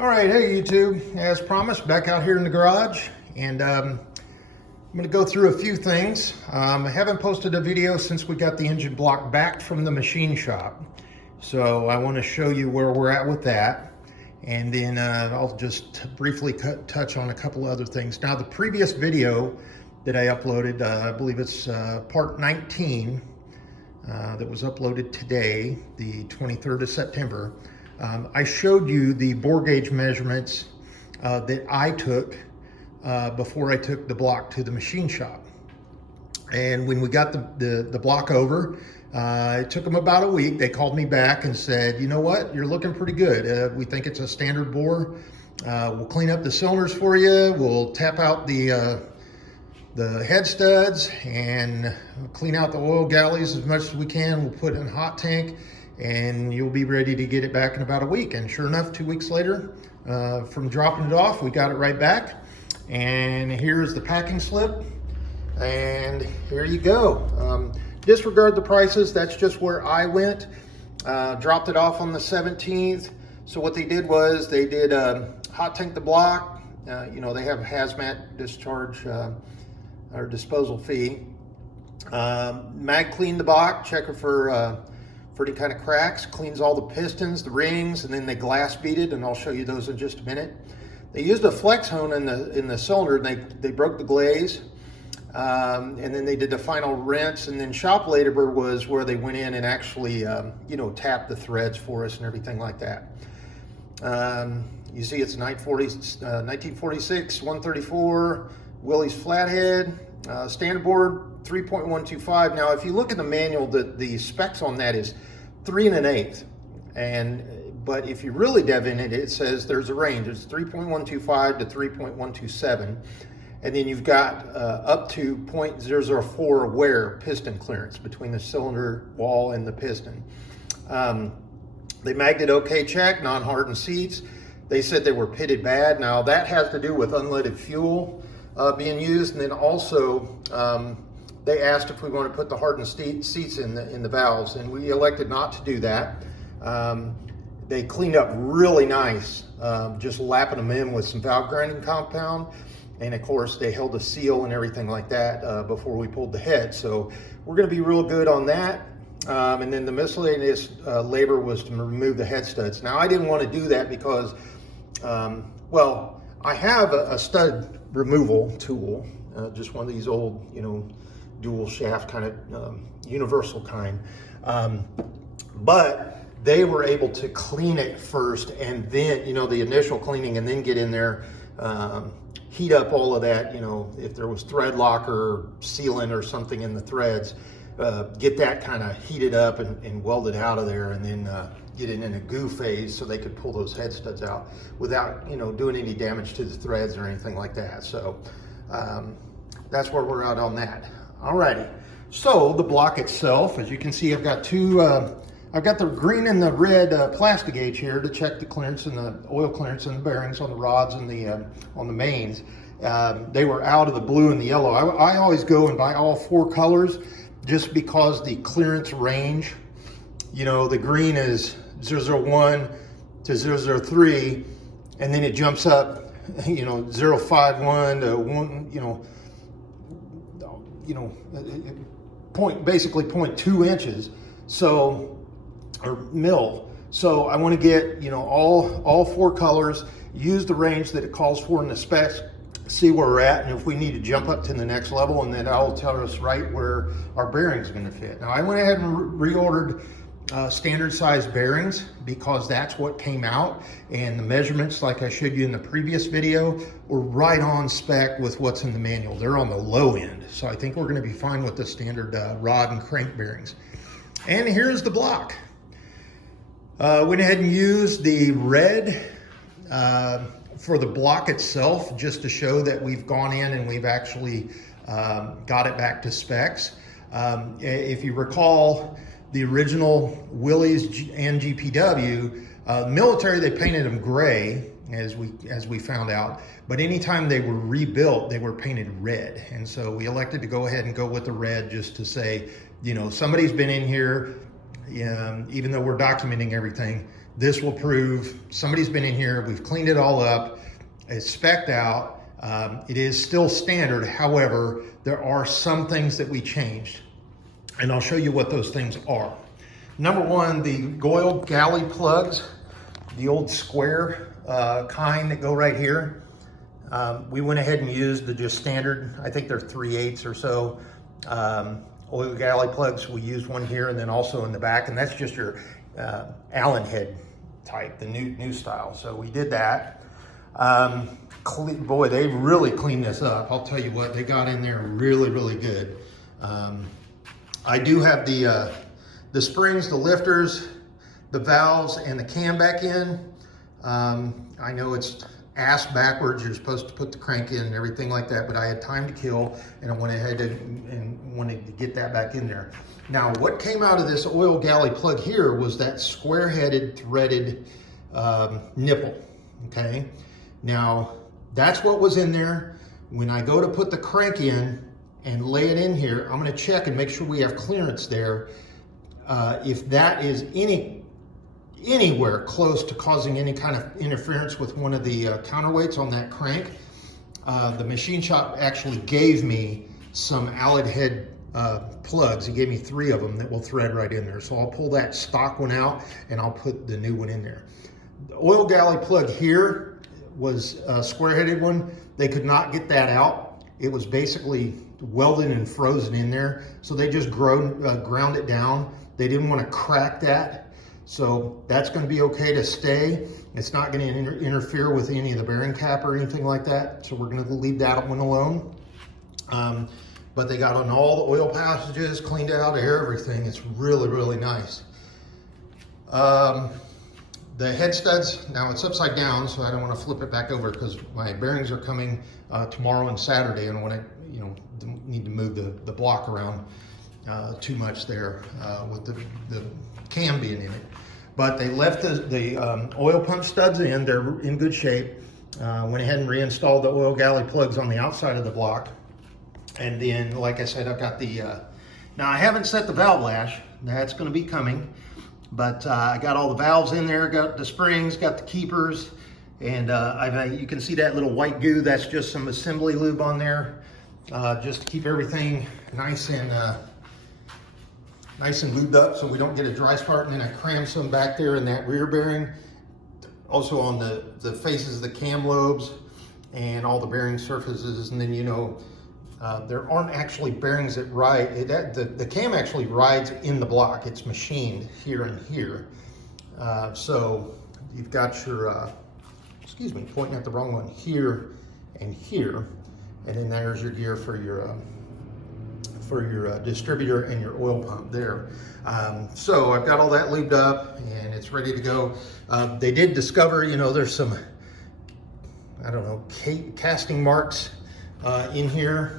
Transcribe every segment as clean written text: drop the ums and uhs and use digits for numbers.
All right, hey YouTube, as promised, back out here in the garage, and I'm going to go through a few things. I haven't posted a video since we got the engine block back from the machine shop, so I want to show you where we're at with that, and then I'll just briefly touch on a couple other things. Now, the previous video that I uploaded, I believe it's part 19, that was uploaded today, the 23rd of September. I showed you the bore gauge measurements that I took before I took the block to the machine shop. And when we got the block over, it took them about a week. They called me back and said, you know what, you're looking pretty good. We think it's a standard bore. We'll clean up the cylinders for you. We'll tap out the head studs and clean out the oil galleys as much as we can. We'll put it in a hot tank and you'll be ready to get it back in about a week. And sure enough, 2 weeks later, from dropping it off, we got it right back. And here's the packing slip. And here you go. Disregard the prices. That's just where I went. Dropped it off on the 17th. So what they did was they did hot tank the block. You know, they have hazmat discharge or disposal fee. Mag cleaned the box, check it for any kind of cracks, cleans all the pistons, the rings, and then they glass beat it, and I'll show you those in just a minute. They used a flex hone in the cylinder, and they broke the glaze, and then they did the final rinse, and then shop labor was where they went in and actually you know, tapped the threads for us and everything like that. You see it's 1946 134 Willys flathead, standard board 3.125. Now if you look at the manual, the specs on that is 3 1/8, but if you really dive in it, it says there's a range. It's 3.125 to 3.127, and then you've got up to 0.004 wear piston clearance between the cylinder wall and the piston. They magged it okay check, non-hardened seats. They said they were pitted bad. Now that has to do with unleaded fuel being used, and then also they asked if we want to put the hardened seats in the valves, and we elected not to do that. They cleaned up really nice, just lapping them in with some valve grinding compound, and of course they held a seal and everything like that before we pulled the head. So we're going to be real good on that. And then the miscellaneous labor was to remove the head studs. Now I didn't want to do that because, well, I have a stud removal tool, just one of these old, you know, dual shaft kind of universal kind, but they were able to clean it first, and then, you know, the initial cleaning, and then get in there, heat up all of that, you know, if there was thread lock or sealant or something in the threads, get that kind of heated up and welded out of there, and then get it in a goo phase so they could pull those head studs out without, you know, doing any damage to the threads or anything like that. So that's where we're at on that. Alrighty, so the block itself, as you can see, I've got two, I've got the green and the red plastic gauge here to check the clearance and the oil clearance and the bearings on the rods and the on the mains. They were out of the blue and the yellow. I always go and buy all 4 colors just because the clearance range, you know, the green is 001 to 003, and then it jumps up, you know, 051 to 1, basically 0.2 inches, so, or mil. So I want to get, you know, all 4 colors, use the range that it calls for in the specs, see where we're at, and if we need to jump up to the next level, and then that'll tell us right where our bearings are going to fit. Now I went ahead and reordered standard size bearings because that's what came out, and the measurements, like I showed you in the previous video, were right on spec with what's in the manual. They're on the low end, so I think we're going to be fine with the standard rod and crank bearings. And here's the block. Went ahead and used the red for the block itself, just to show that we've gone in and we've actually got it back to specs. If you recall, the original Willys and GPW, military, they painted them gray, as we found out, but anytime they were rebuilt, they were painted red. And so we elected to go ahead and go with the red, just to say, you know, somebody's been in here, even though we're documenting everything, This will prove somebody's been in here, we've cleaned it all up, it's spec'd out. It is still standard. However, there are some things that we changed, and I'll show you what those things are. Number one, the Goyle Galley Plugs, the old square kind that go right here. We went ahead and used the just standard, I think they're 3/8 or so, oil Galley plugs. We used one here and then also in the back, and that's just your Allen head type, the new style. So we did that. Boy, they really cleaned this up. I'll tell you what, they got in there really good. I do have the springs, the lifters, the valves, and the cam back in. I know it's ass backwards, you're supposed to put the crank in and everything like that, but I had time to kill and I went ahead and wanted to get that back in there. Now, what came out of this oil galley plug here was that square-headed threaded nipple, okay? Now, that's what was in there. When I go to put the crank in and lay it in here, I'm gonna check and make sure we have clearance there. If that is anywhere close to causing any kind of interference with one of the counterweights on that crank, the machine shop actually gave me some Allen head plugs. He gave me 3 of them that will thread right in there. So I'll pull that stock one out and I'll put the new one in there. The oil galley plug here was a square-headed one. They could not get that out. It was basically welded and frozen in there. So they just ground it down. They didn't want to crack that. So that's going to be okay to stay. It's not going to interfere with any of the bearing cap or anything like that. So we're going to leave that one alone. But they got on all the oil passages, cleaned out everything. It's really nice. The head studs, now it's upside down, so I don't want to flip it back over because my bearings are coming tomorrow and Saturday, and I want to, don't need to move the block around too much there with the cam being in it. But they left the oil pump studs in. They're in good shape. Went ahead and reinstalled the oil galley plugs on the outside of the block. And then, like I said, I've got the, now I haven't set the valve lash. That's going to be coming. But I got all the valves in there, got the springs, got the keepers. And you can see that little white goo. That's just some assembly lube on there. Just to keep everything nice and lubed up so we don't get a dry spot. And then I crammed some back there in that rear bearing. Also on the faces of the cam lobes and all the bearing surfaces. And then, there aren't actually bearings that ride. The cam actually rides in the block. It's machined here and here. So you've got your, excuse me, pointing at the wrong one, here and here. And then there's your gear for your distributor and your oil pump there. So I've got all that lubed up and it's ready to go. They did discover, there's some, I don't know, casting marks in here.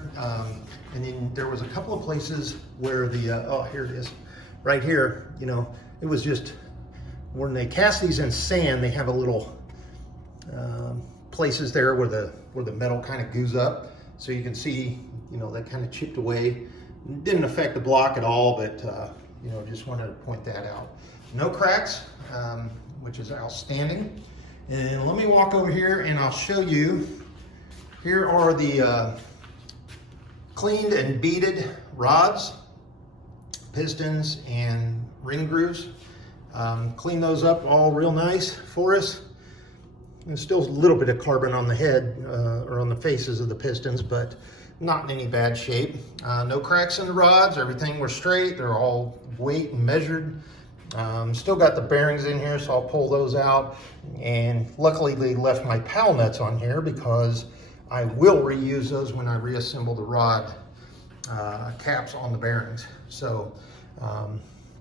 And then there was a couple of places where oh, here it is, right here, it was just, when they cast these in sand, they have a little places there where the metal kind of goos up. So you can see, that kind of chipped away. Didn't affect the block at all, but just wanted to point that out. No cracks, which is outstanding. And let me walk over here and I'll show you. Here are the cleaned and beaded rods, pistons, and ring grooves. Clean those up all real nice for us. There's still a little bit of carbon on the head or on the faces of the pistons, but not in any bad shape. No cracks in the rods, everything was straight. They're all weighed and measured. Still got the bearings in here, so I'll pull those out. And luckily they left my PAL nuts on here because I will reuse those when I reassemble the rod caps on the bearings. So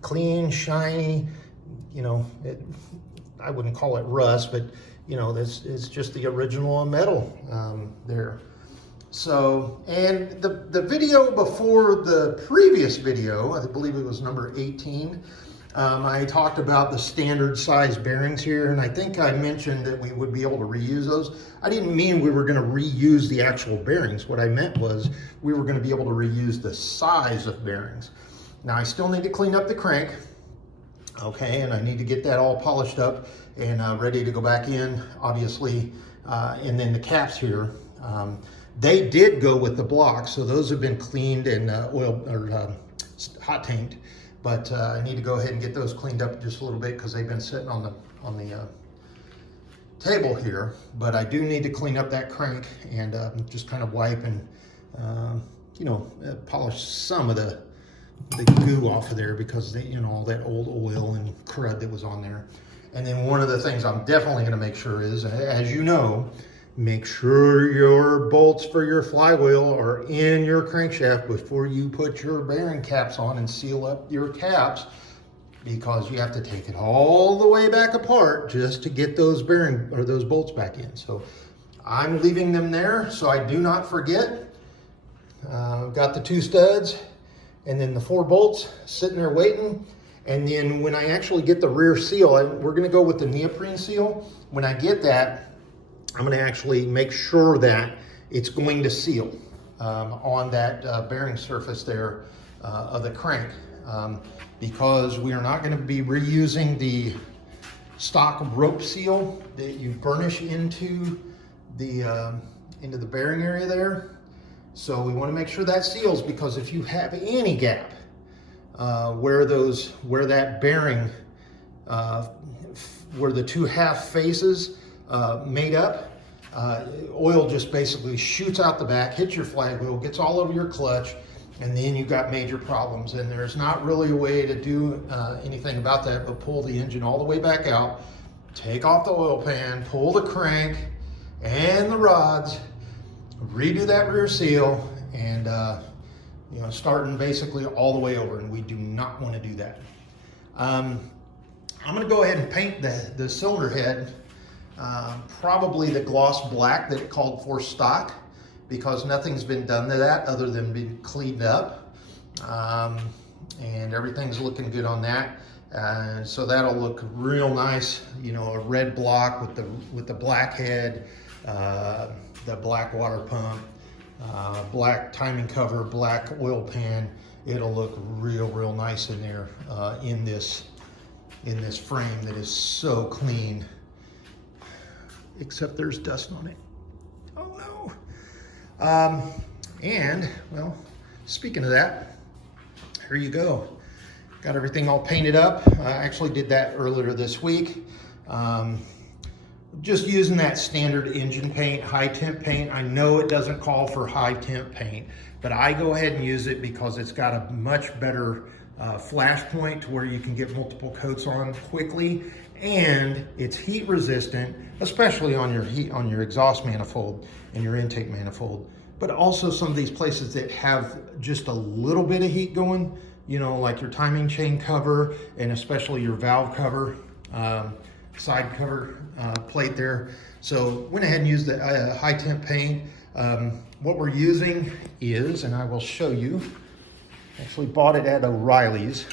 clean, shiny, I wouldn't call it rust, but this is just the original metal there. So, and the video before the previous video, I believe it was number 18, I talked about the standard size bearings here, and I think I mentioned that we would be able to reuse those. I didn't mean we were going to reuse the actual bearings. What I meant was we were going to be able to reuse the size of bearings. Now, I still need to clean up the crank. Okay, and I need to get that all polished up and ready to go back in, obviously. And then the caps here, they did go with the blocks, so those have been cleaned and hot tanked. But I need to go ahead and get those cleaned up just a little bit because they've been sitting on the table here. But I do need to clean up that crank and just kind of wipe and polish some of the goo off of there because all that old oil and crud that was on there. And then one of the things I'm definitely going to make sure is, as you know, make sure your bolts for your flywheel are in your crankshaft before you put your bearing caps on and seal up your caps, because you have to take it all the way back apart just to get those bearing or those bolts back in. So I'm leaving them there so I do not forget. Got the 2 studs and then the 4 bolts sitting there waiting. And then when I actually get the rear seal, we're going to go with the neoprene seal. When I get that, I'm going to actually make sure that it's going to seal on that bearing surface there of the crank, because we are not going to be reusing the stock rope seal that you burnish into the bearing area there. So we want to make sure that seals, because if you have any gap where that bearing, where the 2 half faces made up, oil just basically shoots out the back, hits your flywheel, gets all over your clutch, and then you've got major problems. And there's not really a way to do anything about that but pull the engine all the way back out, take off the oil pan, pull the crank and the rods, redo that rear seal, and starting basically all the way over, and we do not want to do that. I'm going to go ahead and paint the cylinder head probably the gloss black that it called for stock, because nothing's been done to that other than been cleaned up, and everything's looking good on that. So that'll look real nice, a red block with the black head, the black water pump, black timing cover, black oil pan. It'll look real nice in there, in this frame that is so clean, except there's dust on it. Oh no. And well, speaking of that, here you go. Got everything all painted up. I actually did that earlier this week. Just using that standard engine paint, high temp paint. I know it doesn't call for high temp paint, but I go ahead and use it because it's got a much better flash point to where you can get multiple coats on quickly, and it's heat resistant, especially on your exhaust manifold and your intake manifold, but also some of these places that have just a little bit of heat going, like your timing chain cover and especially your valve cover, side cover plate there. So went ahead and used the high temp paint. What we're using is, and I will show you, actually bought it at O'Reilly's,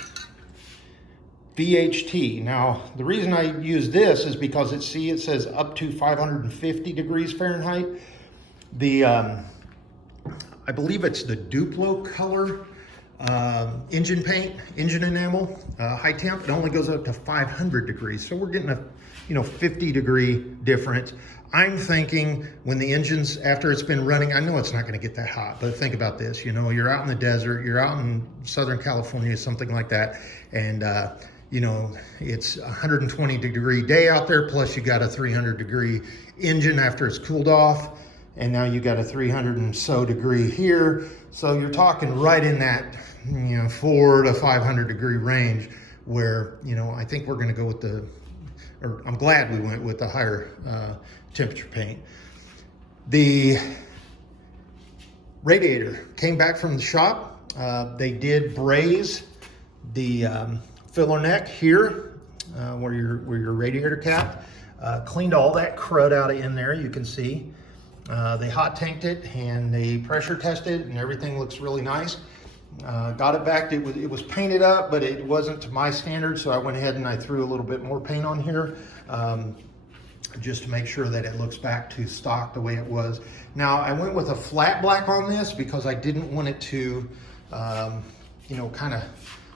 VHT. Now, the reason I use this is because it says up to 550 degrees Fahrenheit. I believe it's the Duplo color engine paint, engine enamel, high temp. It only goes up to 500 degrees. So we're getting a 50 degree difference. I'm thinking when the engine's, after it's been running, I know it's not gonna get that hot, but think about this, you're out in the desert, you're out in Southern California, something like that, and it's 120 degree day out there, plus you got a 300 degree engine after it's cooled off, and now you got a 300 and so degree here. So you're talking right in that 400 to 500 degree range, where I think we're gonna go with I'm glad we went with the higher temperature paint. The radiator came back from the shop. They did braze the filler neck here, where your radiator cap, cleaned all that crud out of in there, you can see. They hot tanked it and they pressure tested, and everything looks really nice. Got it back. It was painted up, but it wasn't to my standards, so I went ahead and I threw a little bit more paint on here, just to make sure that it looks back to stock the way it was. Now, I went with a flat black on this because I didn't want it to, kind of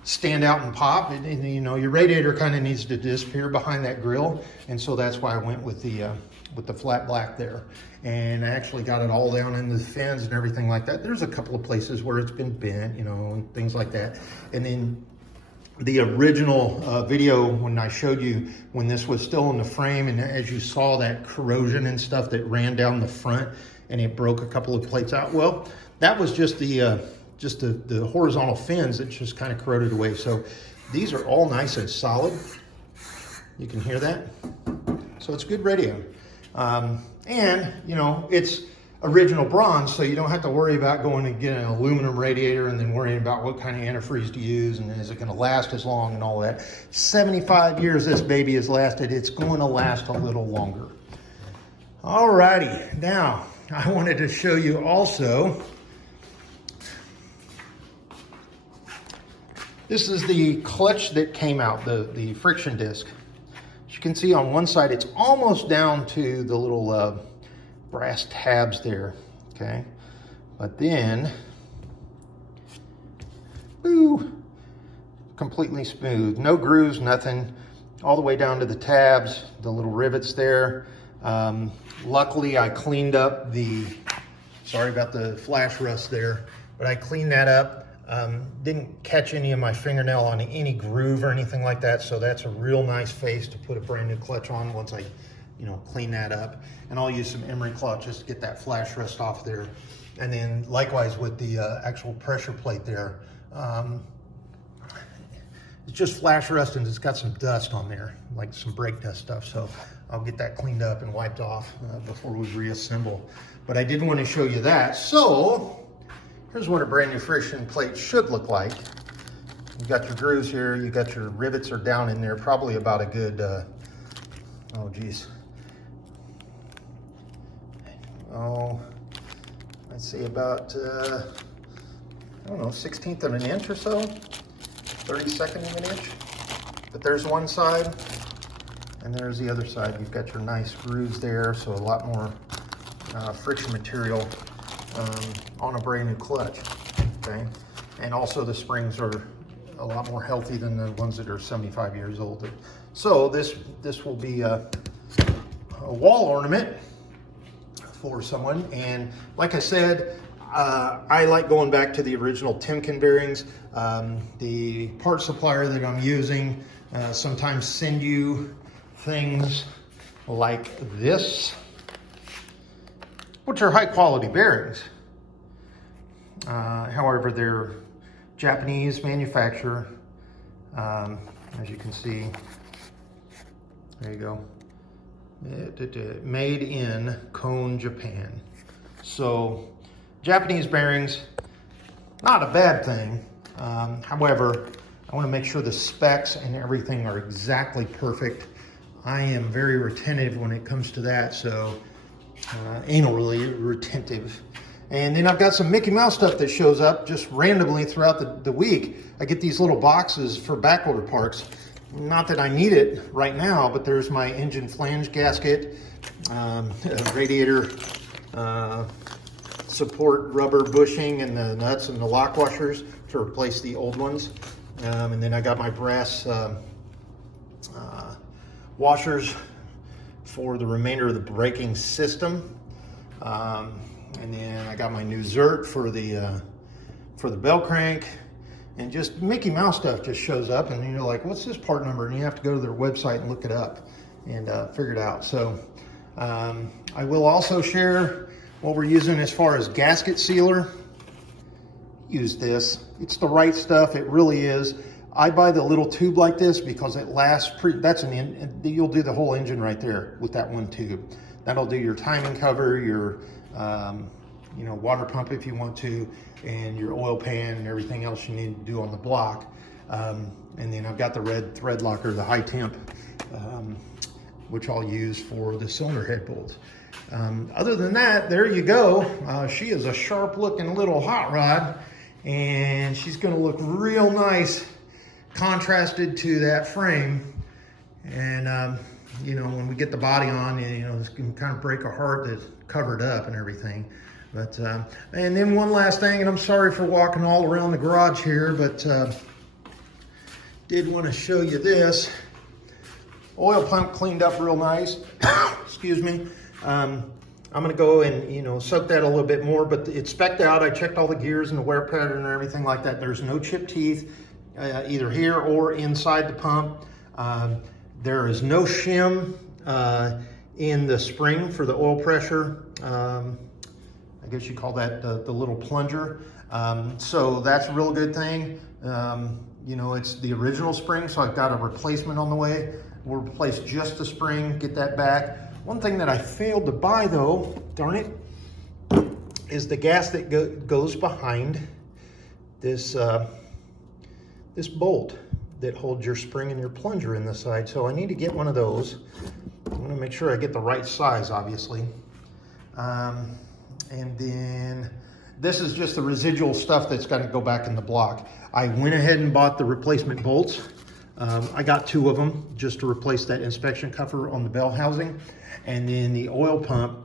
stand out and pop. And you know, your radiator kind of needs to disappear behind that grill, and so that's why I went with the flat black there. And I actually got it all down in the fins and everything like that. There's a couple of places where it's been bent, you know, and things like that. And then the original video, when I showed you when this was still in the frame, and as you saw that corrosion and stuff that ran down the front and it broke a couple of plates out, well, that was just the horizontal fins that just kind of corroded away. So these are all nice and solid. You can hear that. So it's good radio. And you know, it's original bronze, so you don't have to worry about going and getting an aluminum radiator and then worrying about what kind of antifreeze to use and is it going to last as long and all that. 75 years this baby has lasted. It's going to last a little longer. Alrighty, now I wanted to show you also, this is the clutch that came out, the friction disc. As you can see on one side, it's almost down to the little brass tabs there, okay? But then, boo, completely smooth. No grooves, nothing. All the way down to the tabs, the little rivets there. Luckily, I cleaned up sorry about the flash rust there, but I cleaned that up. Didn't catch any of my fingernail on any groove or anything like that, so that's a real nice face to put a brand new clutch on once I, you know, clean that up. And I'll use some emery cloth just to get that flash rust off there. And then likewise with the actual pressure plate there, it's just flash rust and it's got some dust on there, like some brake dust stuff. So I'll get that cleaned up and wiped off before we reassemble. But I did want to show you that. So here's what a brand new friction plate should look like. You got your grooves here, you got your rivets are down in there, probably about a good, oh geez. Oh, let's see, about, I don't know, 1/16 of an inch or so, 32nd of an inch. But there's one side, and there's the other side. You've got your nice grooves there, so a lot more friction material on a brand new clutch, okay? And also the springs are a lot more healthy than the ones that are 75 years old. So this will be a wall ornament for someone. And like I said, I like going back to the original Temp bearings. The part supplier that I'm using sometimes send you things like this, which are high quality bearings. However, they're Japanese manufacturer. As you can see, there you go. Made in Cone, Japan. So Japanese bearings, not a bad thing. However, I want to make sure the specs and everything are exactly perfect. I am very retentive when it comes to that, so anally retentive. And then I've got some Mickey Mouse stuff that shows up just randomly throughout the week. I get these little boxes for backorder parts. Not that I need it right now, but there's my engine flange gasket, radiator support rubber bushing, and the nuts and the lock washers to replace the old ones. And then I got my brass washers for the remainder of the braking system. And then I got my new Zert for the bell crank. And just Mickey Mouse stuff just shows up, and you're like, what's this part number? And you have to go to their website and look it up and figure it out. So I will also share what we're using as far as gasket sealer. Use this. It's the right stuff. It really is. I buy the little tube like this because it lasts you'll do the whole engine right there with that one tube. That'll do your timing cover, your water pump if you want to, and your oil pan and everything else you need to do on the block. And then I've got the red thread locker, the high temp, which I'll use for the cylinder head bolts. Other than that, there you go. She is a sharp looking little hot rod, and she's gonna look real nice contrasted to that frame. And when we get the body on, it's gonna kind of break a heart that's covered up and everything. But and then one last thing, and I'm sorry for walking all around the garage here, but did want to show you this. Oil pump cleaned up real nice. Excuse me. I'm gonna go and, you know, soak that a little bit more, but it's spec'd out. I checked all the gears and the wear pattern and everything like that. There's no chipped teeth, either here or inside the pump. There is no shim in the spring for the oil pressure. I guess you call that the little plunger. So that's a real good thing. You know, it's the original spring, so I've got a replacement on the way. We'll replace just the spring, get that back. One thing that I failed to buy though, darn it, is the gasket that goes behind this, this bolt that holds your spring and your plunger in the side. So I need to get one of those. I'm gonna make sure I get the right size, obviously. And then this is just the residual stuff that's got to go back in the block. I went ahead and bought the replacement bolts. I got 2 of them just to replace that inspection cover on the bell housing. And then the oil pump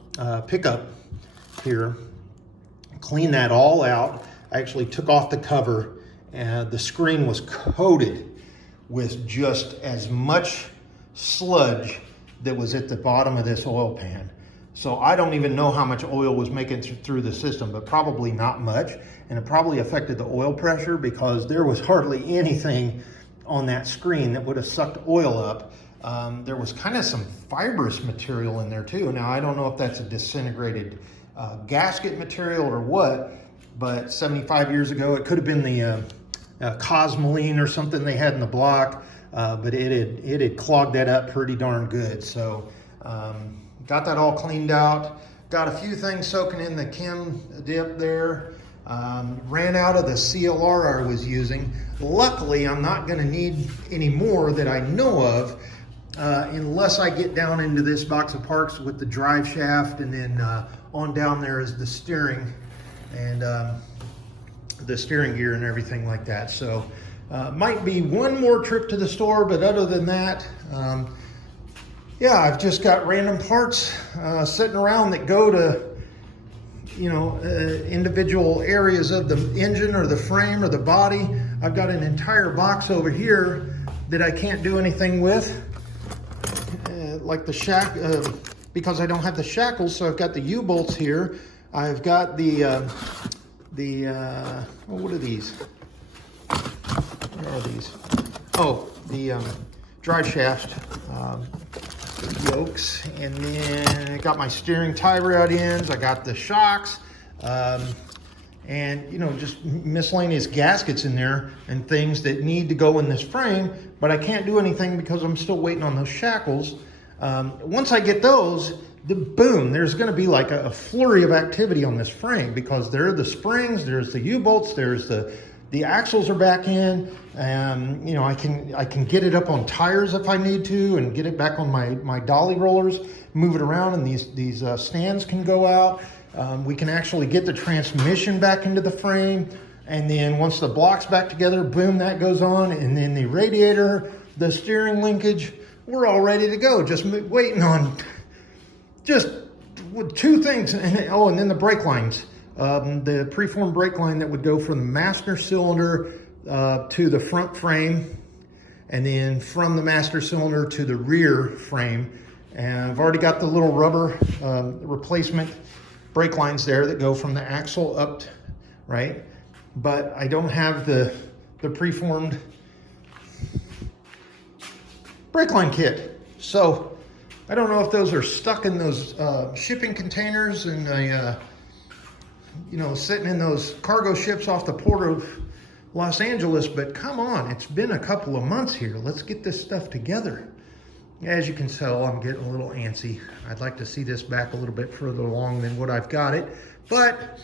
pickup here, clean that all out. I actually took off the cover and the screen was coated with just as much sludge that was at the bottom of this oil pan. So I don't even know how much oil was making through the system, but probably not much. And it probably affected the oil pressure because there was hardly anything on that screen that would have sucked oil up. There was kind of some fibrous material in there too. Now, I don't know if that's a disintegrated gasket material or what, but 75 years ago, it could have been the Cosmoline or something they had in the block, but it had clogged that up pretty darn good. So got that all cleaned out. Got a few things soaking in the chem dip there. Ran out of the CLR I was using. Luckily, I'm not gonna need any more that I know of unless I get down into this box of parts with the drive shaft, and then on down there is the steering and the steering gear and everything like that. So might be one more trip to the store, but other than that, yeah, I've just got random parts sitting around that go to, you know, individual areas of the engine or the frame or the body. I've got an entire box over here that I can't do anything with, like the because I don't have the shackles. So I've got the U-bolts here. I've got the what are these? What are these? Oh, the drive shaft yokes, and then I got my steering tie rod ends. I got the shocks, and, you know, just miscellaneous gaskets in there and things that need to go in this frame, but I can't do anything because I'm still waiting on those shackles. Once I get those, boom, there's going to be like a flurry of activity on this frame, because there are the springs, there's the U-bolts, there's the axles are back in. You know, I can get it up on tires if I need to, and get it back on my dolly rollers, move it around, and these stands can go out. We can actually get the transmission back into the frame, and then once the block's back together, boom, that goes on, and then the radiator, the steering linkage, we're all ready to go. Just waiting on just 2 things. And, oh, and then the brake lines. The preformed brake line that would go from the master cylinder to the front frame, and then from the master cylinder to the rear frame. And I've already got the little rubber replacement brake lines there that go from the axle up, right? But I don't have the preformed brake line kit. So I don't know if those are stuck in those shipping containers and you know, sitting in those cargo ships off the port of Los Angeles, but come on, it's been a couple of months here. Let's get this stuff together. As you can tell, I'm getting a little antsy. I'd like to see this back a little bit further along than what I've got it. But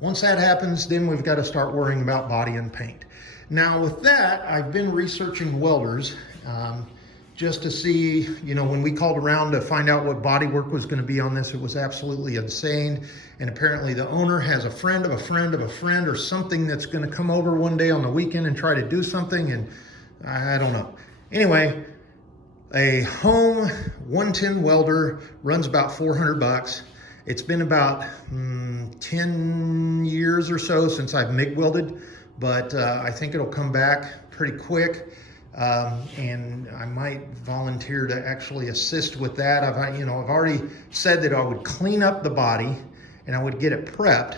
once that happens, then we've got to start worrying about body and paint. Now with that, I've been researching welders just to see, you know, when we called around to find out what body work was going to be on this, it was absolutely insane. And apparently the owner has a friend of a friend of a friend or something that's going to come over one day on the weekend and try to do something, and I don't know. Anyway, a home 110 welder runs about 400 bucks. It's been about 10 years or so since I've MIG welded but I think it'll come back pretty quick. And I might volunteer to actually assist with that. I've already said that I would clean up the body and I would get it prepped.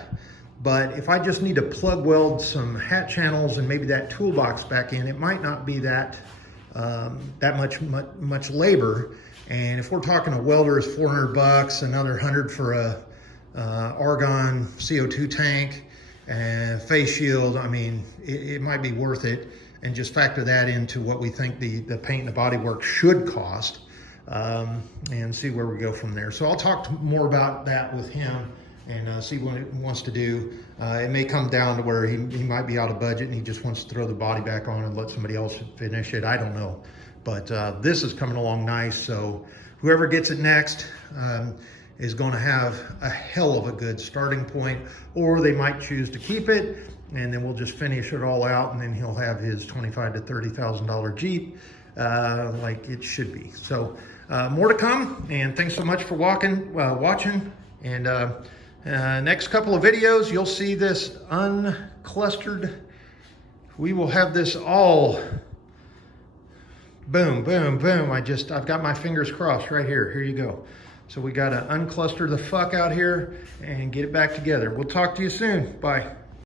But if I just need to plug weld some hat channels and maybe that toolbox back in, it might not be that much labor. And if we're talking a welder is $400, another 100 for a argon CO2 tank and face shield, I mean, it might be worth it. And just factor that into what we think the paint and the body work should cost, and see where we go from there. So I'll talk more about that with him and see what he wants to do. It may come down to where he might be out of budget and he just wants to throw the body back on and let somebody else finish it. I don't know. But this is coming along nice. So whoever gets it next is going to have a hell of a good starting point, or they might choose to keep it and then we'll just finish it all out, and then he'll have his $25,000 to $30,000 Jeep like it should be. So more to come, and thanks so much for watching. And next couple of videos, you'll see this unclustered. We will have this all boom, boom, boom. I've got my fingers crossed right here. Here you go. So we got to uncluster the fuck out here and get it back together. We'll talk to you soon. Bye.